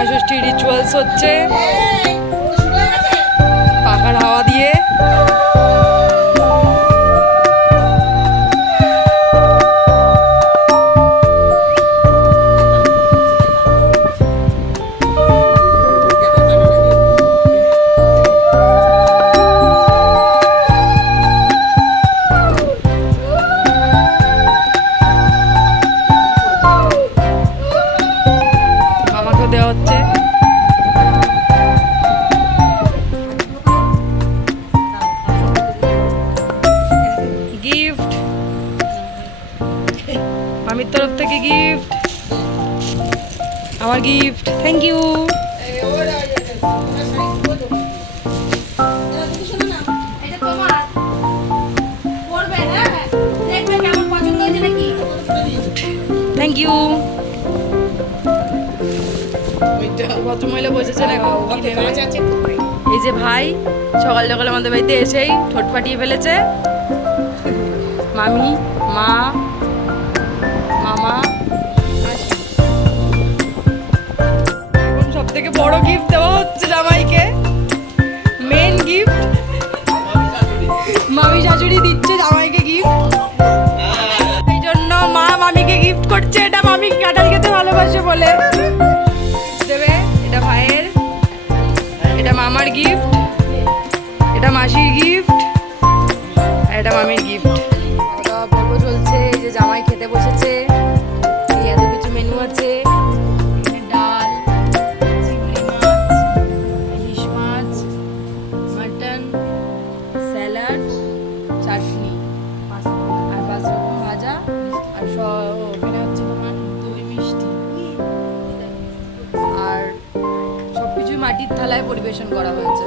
Jamaishashthi rituals হচ্ছে পাখার হাওয়া দিয়ে। মামাকেও দেওয়া হচ্ছে। গিফট মামির তরফ থেকে গিফট, আমার gift. Thank you. Thank you. ভদ্রমহিলা বসেছে না, এই যে ভাই সকাল সকাল আমাদের বাড়িতে এসেই ঠোঁট ফাটিয়ে ফেলেছে। মামি, মা, মামা। এখন সব থেকে বড় গিফট দেওয়া হচ্ছে জামাইকে, মেন গিফট। মামি শাশুড়ি দিচ্ছে জামাইকে গিফট, এই জন্য মা মামিকে গিফট করছে। এটা মামি কাঁঠাল খেতে ভালোবাসে বলে দেবে। এটা ভাইয়ের, এটা মামার গিফট, এটা মাসির গিফট, আর এটা মামির গিফট। খাওয়া দাওয়া পর্ব চলছে, এই যে জামাই খেতে বসেছে। এই এত কিছু মেনু আছে, এখানে ডাল, চিংড়ি মাছ, ইলিশ মাছ, মাটন, স্যালাড, চাটনি আর 5 রকম ভাজা, আর ওখানে হচ্ছে তোমার দই মিষ্টি, আর সবকিছুই মাটির থালায় পরিবেশন করা হয়েছে।